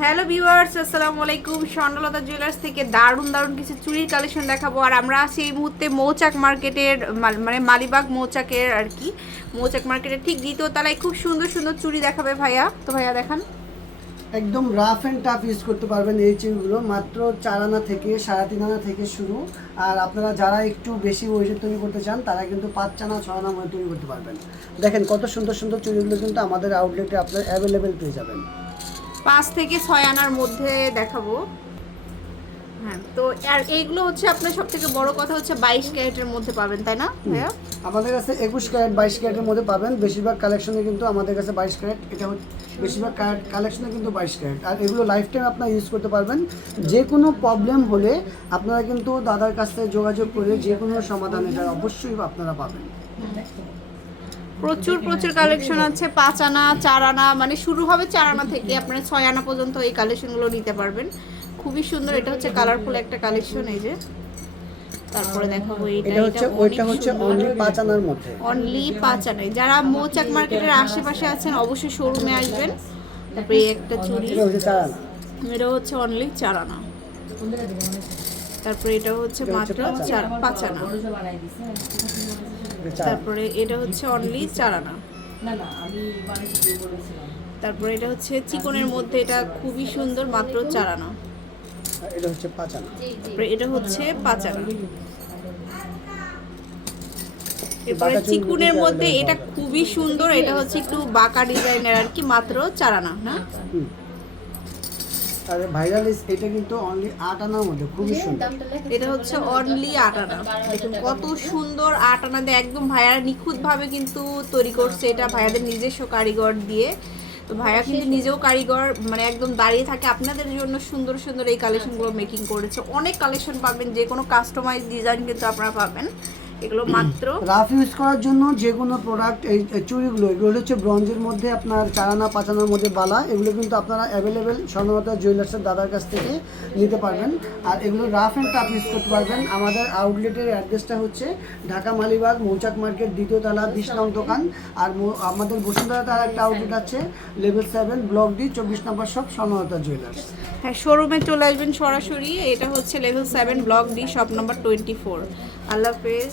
Hello viewers আসসালামু আলাইকুম। স্বর্ণলতা jewellers থেকে দারুণ দারুণ কিছু চুরির কালেকশন দেখাবো। আর আমরা আছি এই মুহূর্তে মৌচাক মার্কেটের মানে মালিবাগ মৌচাকের আর কি। মৌচাক মার্কেটের ঠিক দ্বিতীয় তলায় খুব সুন্দর সুন্দর চুরি দেখাবে ভাইয়া। তো ভাইয়া, দেখান। একদম রাফ অ্যান্ড টাফ ইউজ করতে পারবেন এই চেনগুলো মাত্র চার আনা থেকে, সাড়ে তিন আনা থেকে শুরু। আর আপনারা যারা একটু বেশি ওয়েটের তৈরি করতে চান, তারা কিন্তু পাঁচ আনা ছয় আনা তৈরি করতে পারবেন। দেখেন কত সুন্দর সুন্দর চুরিগুলো কিন্তু আমাদের আউটলেটে আপনার অ্যাভেলেবেল পেয়ে যাবেন। পাঁচ থেকে ছয় আনার মধ্যে দেখাবো। হ্যাঁ তো আর এইগুলো হচ্ছে আপনার সব থেকে বড় কথা হচ্ছে বাইশ ক্যারেটের মধ্যে পাবেন তাই না ভাইয়া? আমাদের কাছে একুশ ক্যারেট বাইশ ক্যারেটের মধ্যে পাবেন। বেশিরভাগ কালেকশনে কিন্তু আমাদের কাছে বাইশ ক্যারেট এটা হচ্ছে বেশিরভাগ কালেকশনে কিন্তু বাইশ ক্যারেট। আর এগুলো লাইফ টাইম আপনারা ইউজ করতে পারবেন। যে কোনো প্রবলেম হলে আপনারা কিন্তু দাদার কাছ থেকে যোগাযোগ করে যে কোনো সমাধান এটা অবশ্যই আপনারা পাবেন। প্রচুর প্রচুর কালেকশন আছে। পাঁচ আনা চার আনা মানে শুরু হবে চার আনা থেকে। আপনারা ছয় আনা পর্যন্ত এই কালেকশনগুলো নিতে পারবেন। খুবই সুন্দর। এটা হচ্ছে কালারফুল একটা কালেকশন এই যে। তারপরে দেখাবো এটা হচ্ছে ওইটা হচ্ছে অনলি পাঁচ আনার মধ্যে। অনলি পাঁচ আনায়। যারা মৌচাক মার্কেটের আশেপাশে আছেন অবশ্যই শোরুমে আসবেন। তারপরে একটা চুড়ি। এটা হচ্ছে চার আনা। এটা হচ্ছে অনলি চার আনা। তারপরে এটা হচ্ছে মাত্র পাঁচ চার আনা। তারপরে এটা হচ্ছে অনলি চার আনা। না না আমি বানিয়ে দিয়ে বলেছিলাম তারপরে এটা হচ্ছে চিকনের মধ্যে এটা খুবই সুন্দর মাত্র চার আনা। এটা হচ্ছে পাঁচ আনা। তারপরে এটা হচ্ছে পাঁচ আনা। এরপরে চিকুনের মধ্যে এটা খুবই সুন্দর এটা হচ্ছে একটু বাঁকা ডিজাইনের আর কি মাত্র চার আনা না। আর ভাইরাল এটা কিন্তু অনলি আট আনার মধ্যে খুবই সুন্দর। এটা হচ্ছে অনলি আট আনা। দেখুন কত সুন্দর আট আনা দিয়ে একদম ভাইয়ারা নিখুঁতভাবে কিন্তু তৈরি করছে এটা ভাইয়াদের নিজস্ব কারিগর দিয়ে। তো ভাইয়া কিন্তু নিজেও কারিগর মানে একদম দাঁড়িয়ে থাকে। আপনাদের জন্য সুন্দর সুন্দর এই কালেকশনগুলো মেকিং করেছে। অনেক কালেকশন পাবেন যে কোনো কাস্টমাইজ ডিজাইন কিন্তু আপনারা পাবেন। এগুলো মাত্র? রাফ ইউজ করার জন্য যে কোনো প্রোডাক্ট এই চুড়িগুলো এগুলো হচ্ছে ব্রঞ্জের মধ্যে আপনার চারানা পাঁচানার মধ্যে বালা এগুলো কিন্তু আপনারা অ্যাভেলেবেল স্বর্ণলতা জুয়েলার্সের দাদার কাছ থেকে নিতে পারবেন। আর এগুলো রাফ অ্যান্ড টাফ ইউজ করতে পারবেন। আমাদের আউটলেটের অ্যাড্রেসটা হচ্ছে ঢাকা মালিবাগ মৌচাক মার্কেট দ্বিতীয় তলা বিশ নং দোকান। আর আমাদের বসুন্ধরা তার একটা আউটলেট আছে লেভেল সেভেন ব্লক ডি চব্বিশ নম্বর সব স্বর্ণলতা জুয়েলার্স হ্যাঁ শোরুমে চলে আসবেন সরাসরি। এটা হচ্ছে level seven block D shop number twenty four আল্লাহ হাফেজ।